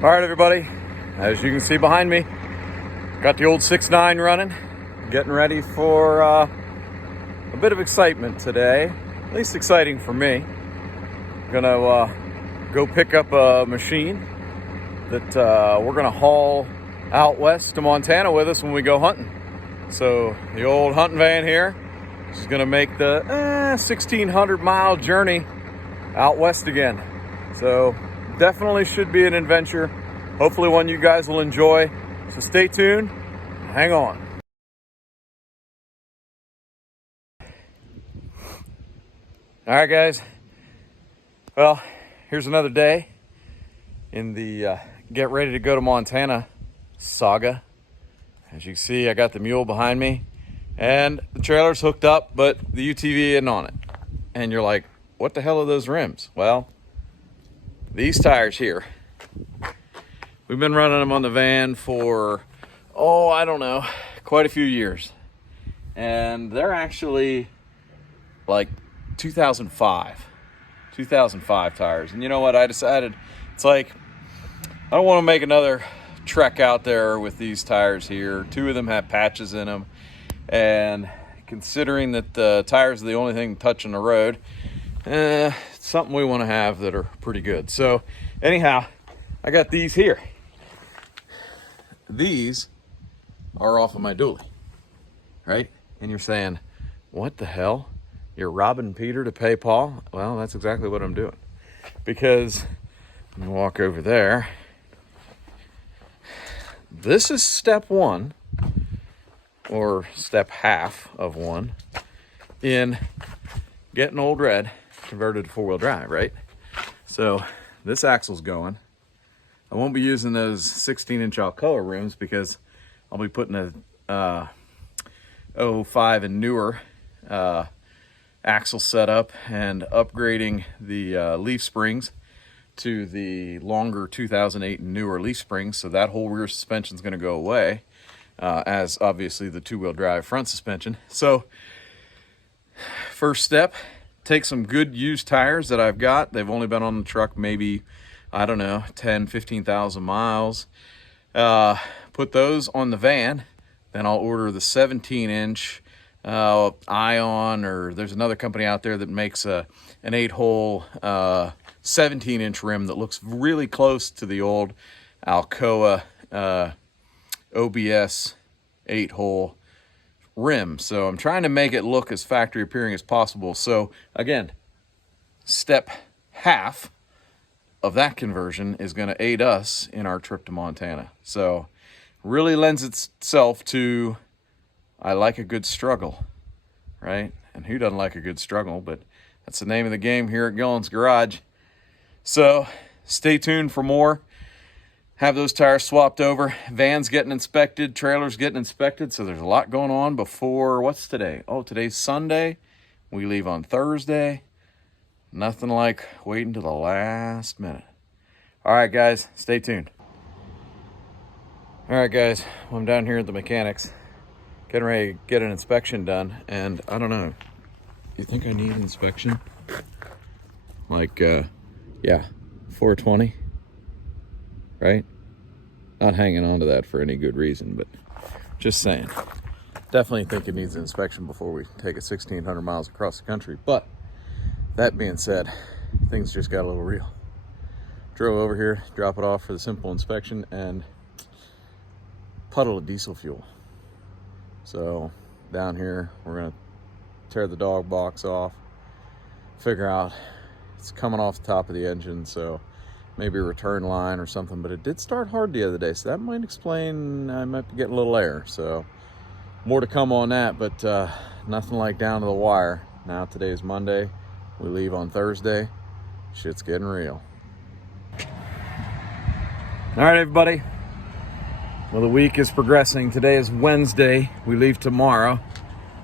All right, everybody, as you can see behind me, got the old 6.9 running, getting ready for a bit of excitement today, at least exciting for me. Gonna go pick up a machine that we're gonna haul out west to Montana with us when we go hunting. So the old hunting van here is gonna make the 1,600 mile journey out west again. So definitely should be an adventure. Hopefully one you guys will enjoy. So stay tuned, hang on. All right, guys. Well, here's another day in the get ready to go to Montana saga. As you can see, I got the Mule behind me and the trailer's hooked up, but the UTV isn't on it. And you're like, what the hell are those rims? Well, these tires here, we've been running them on the van for, I don't know, quite a few years. And they're actually like 2005 tires. And you know what? I decided, it's like, I don't want to make another trek out there with these tires here. Two of them have patches in them. And considering that the tires are the only thing touching the road, it's something we want to have that are pretty good. So anyhow, I got these here. These are off of my dually, right? And you're saying, what the hell? You're robbing Peter to pay Paul? Well, that's exactly what I'm doing. Because I'm gonna walk over there. This is step one, or step half of one, in getting Old Red converted to four-wheel drive, right? So this axle's going. I won't be using those 16-inch Alcoa rims because I'll be putting a 05 and newer axle setup and upgrading the leaf springs to the longer 2008 and newer leaf springs. So that whole rear suspension is going to go away, as obviously the two-wheel drive front suspension. So first step, take some good used tires that I've got. They've only been on the truck maybe, I don't know, 10, 15,000 miles. Put those on the van. Then I'll order the 17-inch Ion, or there's another company out there that makes an 8-hole 17-inch rim that looks really close to the old Alcoa OBS 8-hole rim. So I'm trying to make it look as factory appearing as possible. So again, step half of that conversion is going to aid us in our trip to Montana. So really lends itself to, I like a good struggle, right? And who doesn't like a good struggle? But that's the name of the game here at Gillen's Garage. So stay tuned for more. Have those tires swapped over. Van's getting inspected. Trailer's getting inspected. So there's a lot going on before, what's today? Oh, today's Sunday. We leave on Thursday. Nothing like waiting to the last minute. All right, guys, stay tuned. All right, guys, well, I'm down here at the mechanics, getting ready to get an inspection done. And I don't know, you think I need inspection? Like, yeah, 420. Right? Not hanging on to that for any good reason, but just saying. Definitely think it needs an inspection before we take it 1,600 miles across the country. But that being said, things just got a little real. Drove over here, drop it off for the simple inspection, and puddle of diesel fuel. So down here, we're gonna tear the dog box off, figure out it's coming off the top of the engine, so maybe a return line or something. But it did start hard the other day, so that might explain I might be getting a little air. So more to come on that, but nothing like down to the wire. Now today is Monday, we leave on Thursday. Shit's getting real. All right, everybody, well, the week is progressing. Today is Wednesday, we leave tomorrow.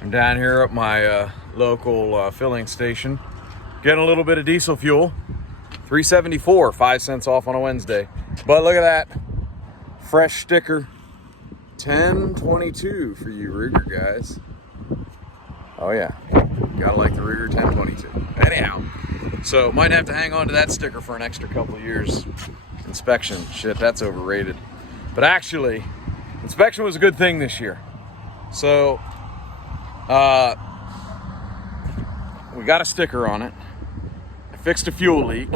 I'm down here at my local filling station, getting a little bit of diesel fuel. $3.74, 5 cents off on a Wednesday. But look at that, fresh sticker, 1022 for you rigger guys. Oh yeah, gotta like the rigger 1022. Anyhow, So might have to hang on to that sticker for an extra couple of years. Inspection, shit, that's overrated. But actually, inspection was a good thing this year. So we got a sticker on it. I fixed a fuel leak.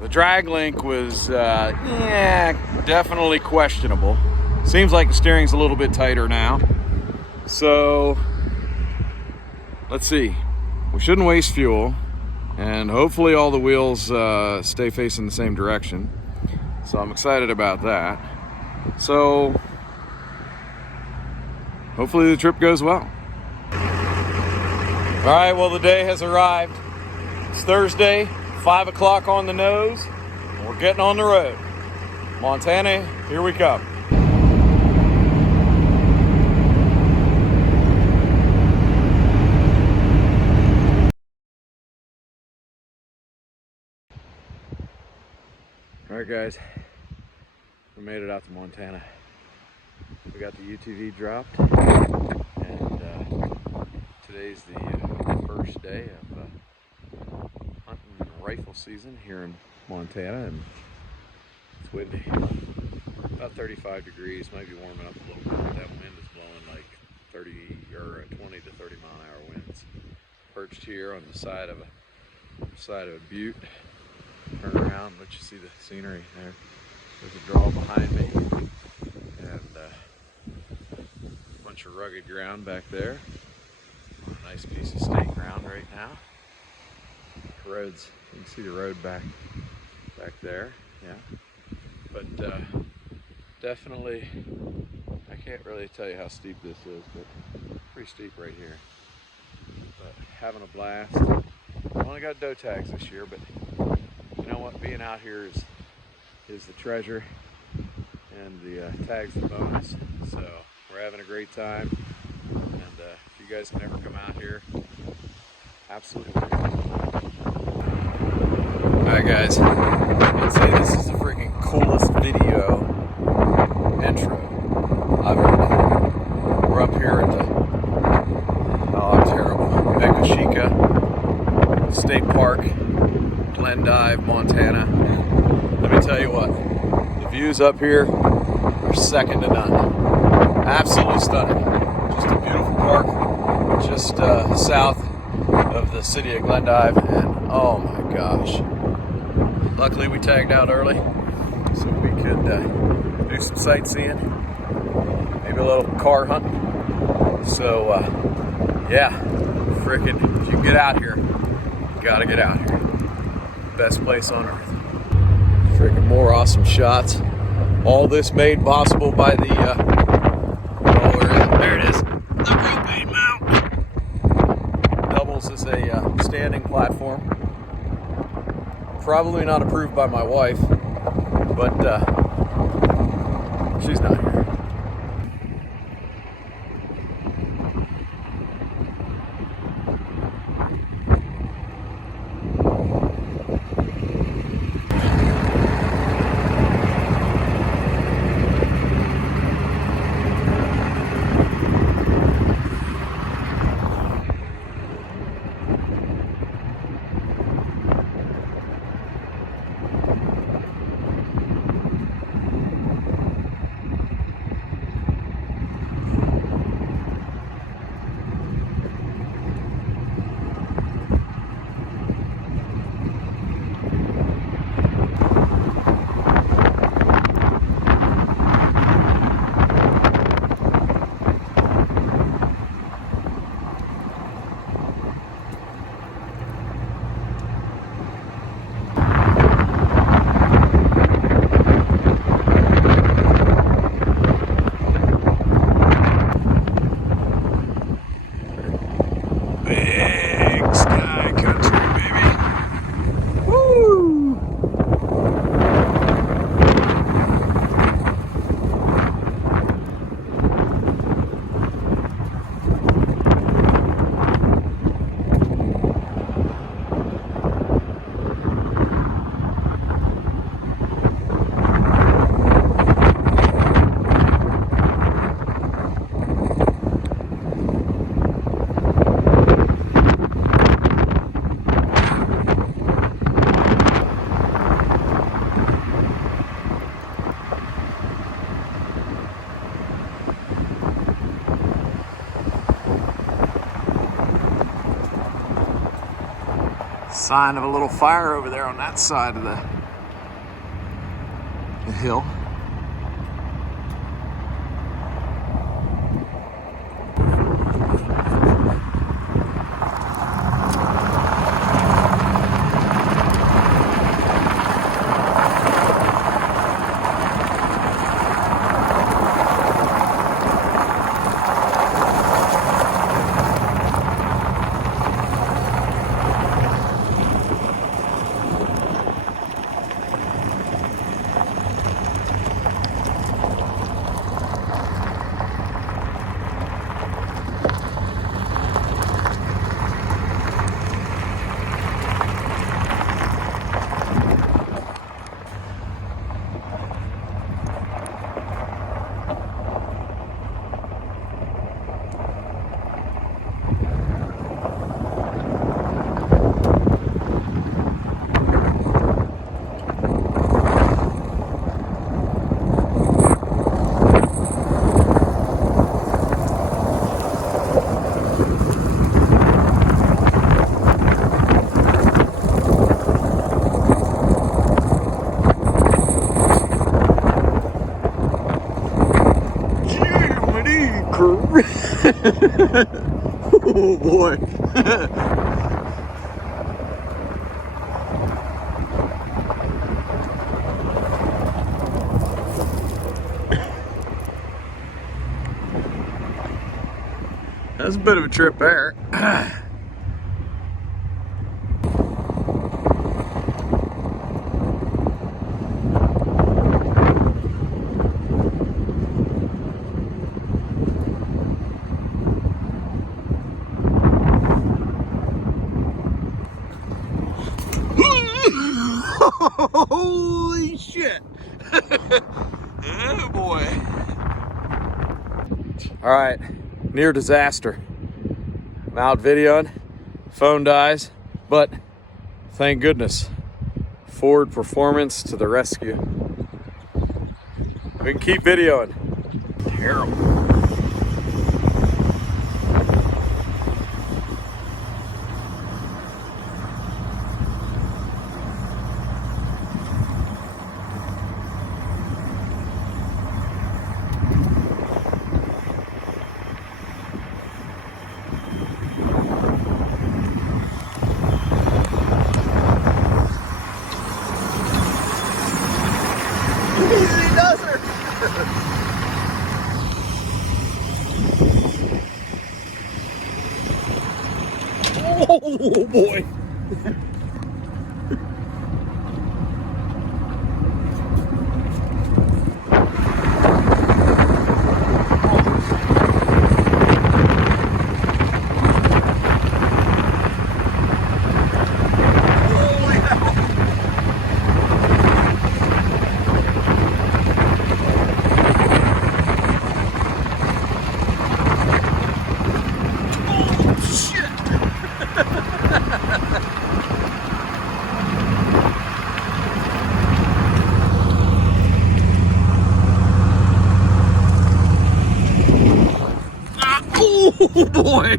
The drag link was, definitely questionable. Seems like the steering's a little bit tighter now. So, let's see. We shouldn't waste fuel. And hopefully all the wheels stay facing the same direction. So I'm excited about that. So, hopefully the trip goes well. All right, well, the day has arrived. It's Thursday, 5 o'clock on the nose, and we're getting on the road. Montana, here we come. All right, guys, we made it out to Montana. We got the UTV dropped, and today's the first day of hunting rifle season here in Montana, and it's windy. About 35 degrees, might be warming up a little bit, but that wind is blowing like 20 to 30 mile an hour winds. Perched here on the side of a butte. Turn around, let you see the scenery there. There's a draw behind me, and a bunch of rugged ground back there. A nice piece of state ground right now. Roads, you can see the road back there, yeah. But definitely, I can't really tell you how steep this is, but pretty steep right here. But having a blast. I only got doe tags this year, but you know what? Being out here is the treasure, and the tags the bonus. So we're having a great time, and if you guys can ever come out here, absolutely. Alright guys, I'd say this is the freaking coolest video intro I've ever done. We're up here at the, I'm terrible, Makoshika State Park, Glendive, Montana. Let me tell you what, the views up here are second to none. Absolutely stunning. Just a beautiful park, just south of the city of Glendive, and oh my gosh. Luckily we tagged out early so we could do some sightseeing, maybe a little car hunt. So yeah, frickin', if you can get out here, you gotta get out here. Best place on earth. Freaking more awesome shots. All this made possible by the there it is, the propane mount. Doubles as a standing platform. Probably not approved by my wife, but she's not here. sign of a little fire over there on that side of the hill. Oh boy. That's a bit of a trip there. Holy shit. Oh boy. All right, near disaster. I'm out videoing, phone dies, but thank goodness, Ford Performance to the rescue. We can keep videoing. Terrible. Easy does her. Oh boy. Oh boy.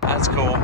That's cool.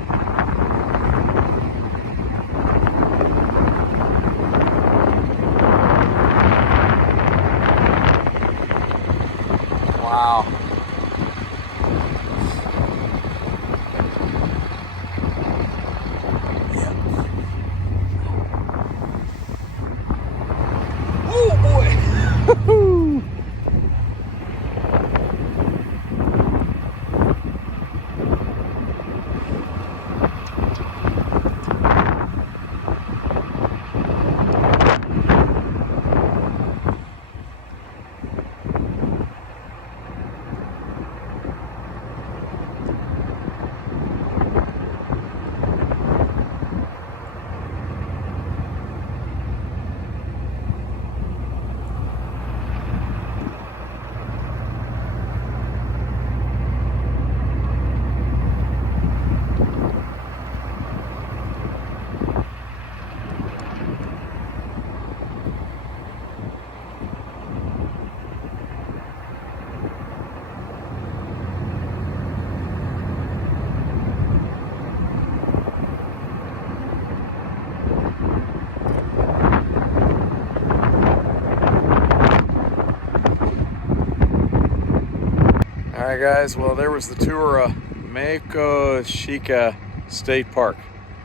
right, guys, well, there was the tour of Makoshika State Park,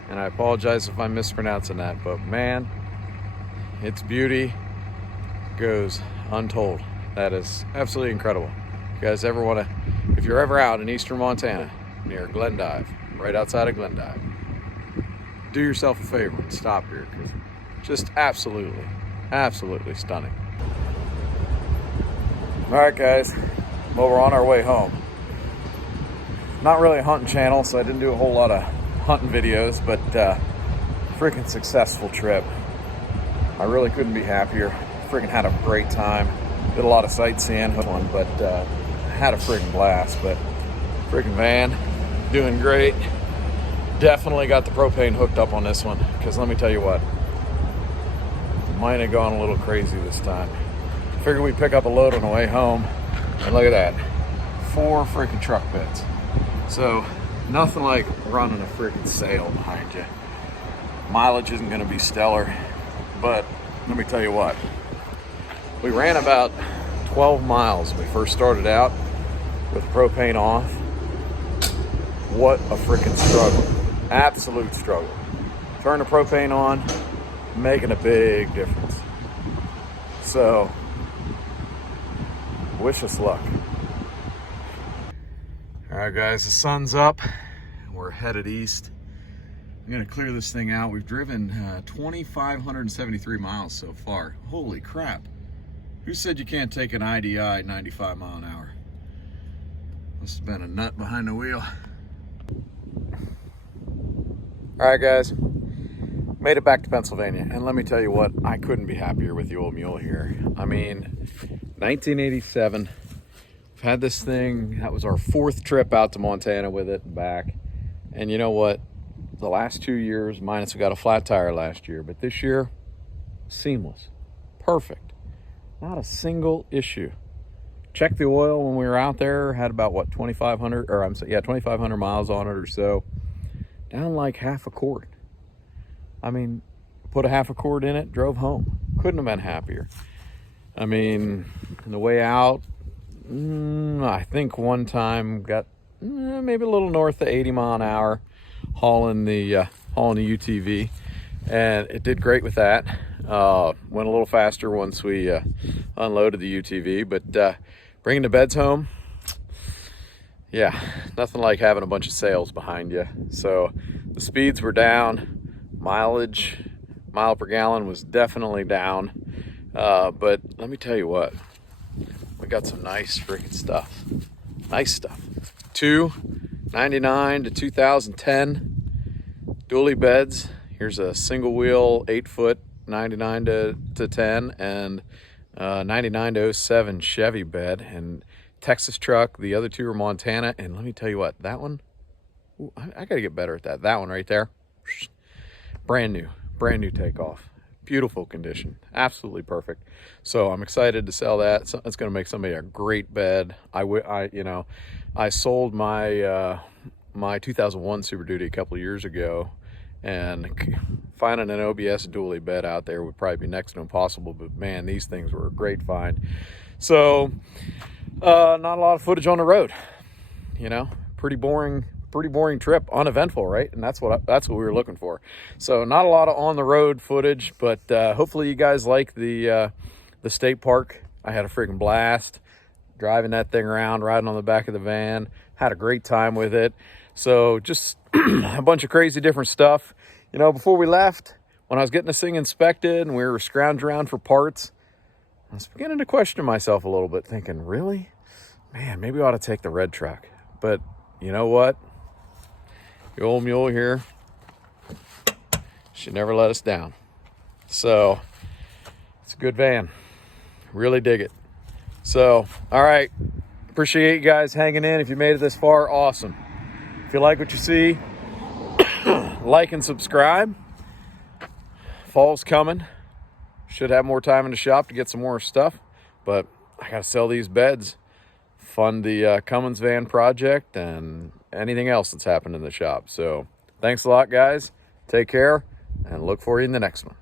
and I apologize if I'm mispronouncing that, but man, its beauty goes untold. That is absolutely incredible. If you guys ever want to, if you're ever out in eastern Montana near Glendive, right outside of Glendive, do yourself a favor and stop here, because just absolutely stunning. All right, guys, well, we're on our way home. Not really a hunting channel, so I didn't do a whole lot of hunting videos, but freaking successful trip. I really couldn't be happier. Freaking had a great time. Did a lot of sightseeing, but had a freaking blast. But freaking van, doing great. Definitely got the propane hooked up on this one, because let me tell you what, might have gone a little crazy this time. Figured we'd pick up a load on the way home, and look at that, 4 freaking truck beds. So nothing like running a freaking sail behind you. Mileage isn't going to be stellar, but let me tell you what, we ran about 12 miles when we first started out with propane off. What a freaking struggle. Absolute struggle. Turn the propane on, making a big difference. So wish us luck. All right, guys, the sun's up. We're headed east. I'm gonna clear this thing out. We've driven 2,573 miles so far. Holy crap. Who said you can't take an IDI 95 mile an hour? Must have been a nut behind the wheel. All right, guys, made it back to Pennsylvania. And let me tell you what, I couldn't be happier with the old Mule here. I mean, 1987, we've had this thing. That was our 4th trip out to Montana with it and back. And you know what? The last 2 years, minus we got a flat tire last year, but this year, seamless, perfect. Not a single issue. Checked the oil when we were out there, had about what, 2,500 miles on it or so. Down like half a quart. I mean, put a half a quart in it, drove home. Couldn't have been happier. I mean, on the way out, I think one time got maybe a little north of 80 mile an hour hauling the UTV, and it did great with that. Went a little faster once we unloaded the UTV, but bringing the beds home, yeah, nothing like having a bunch of sails behind you. So the speeds were down, mileage, mile per gallon was definitely down, but let me tell you what, we got some nice freaking stuff. Nice stuff. 299 to 2010 dually beds. Here's a single wheel 8-foot 99 to 10 and 99 to 07 Chevy bed and Texas truck. The other 2 are Montana, and let me tell you what, that one, ooh, I gotta get better at that. That one right there, brand new takeoff, beautiful condition, absolutely perfect. So I'm excited to sell that. So it's gonna make somebody a great bed. I sold my my 2001 Super Duty a couple of years ago, and finding an OBS dually bed out there would probably be next to impossible, but man, these things were a great find. So not a lot of footage on the road, pretty boring trip, uneventful, right? And that's what we were looking for. So not a lot of on the road footage, but hopefully you guys like the state park. I had a freaking blast driving that thing around, riding on the back of the van, had a great time with it. So just a bunch of crazy different stuff. Before we left, when I was getting this thing inspected and we were scrounging around for parts, I was beginning to question myself a little bit, thinking, really? Man, maybe I ought to take the red truck. But you know what? The old Mule here, she never let us down. So it's a good van. Really dig it. So, all right. Appreciate you guys hanging in. If you made it this far, awesome. If you like what you see, like and subscribe. Fall's coming. Should have more time in the shop to get some more stuff, but I gotta sell these beds, fund the Cummins van project, and anything else that's happened in the shop. So thanks a lot, guys. Take care, and look for you in the next one.